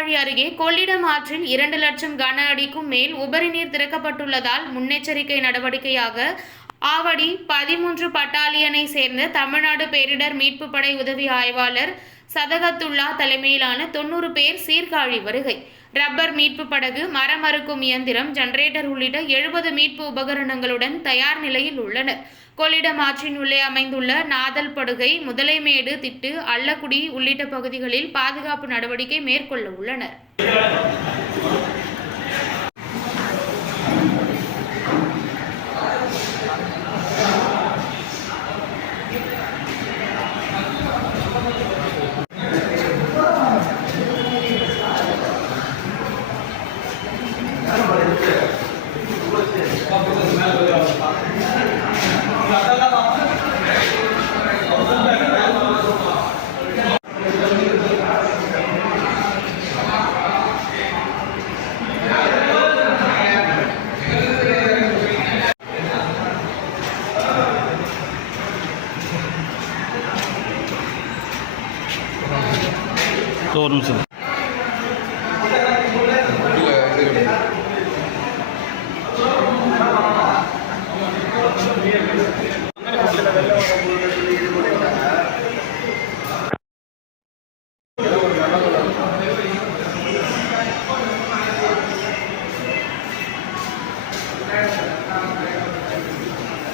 சீர்காழி அருகே கொள்ளிடம் ஆற்றில் 2 லட்சம் கன அடிக்கும் மேல் உபரி நீர் திறக்கப்பட்டுள்ளதால் முன்னெச்சரிக்கை நடவடிக்கையாக ஆவடி 13 பட்டாலியனை சேர்ந்த தமிழ்நாடு பேரிடர் மீட்பு படை உதவி ஆய்வாளர் சதகத்துல்லா தலைமையிலான 90 பேர் சீர்காழி வருகை. ரப்பர் மீட்பு படகு, மரம் அறுக்கும் இயந்திரம், ஜெனரேட்டர் உள்ளிட்ட 70 மீட்பு உபகரணங்களுடன் தயார் நிலையில் உள்ளனர். கொள்ளிடம் ஆற்றின் உள்ளே அமைந்துள்ள நாதல் படுகை, முதலைமேடு, திட்டு, அல்லக்குடி உள்ளிட்ட பகுதிகளில் பாதுகாப்பு நடவடிக்கை மேற்கொள்ள உள்ளனர். ஒரு நிமிஷம்.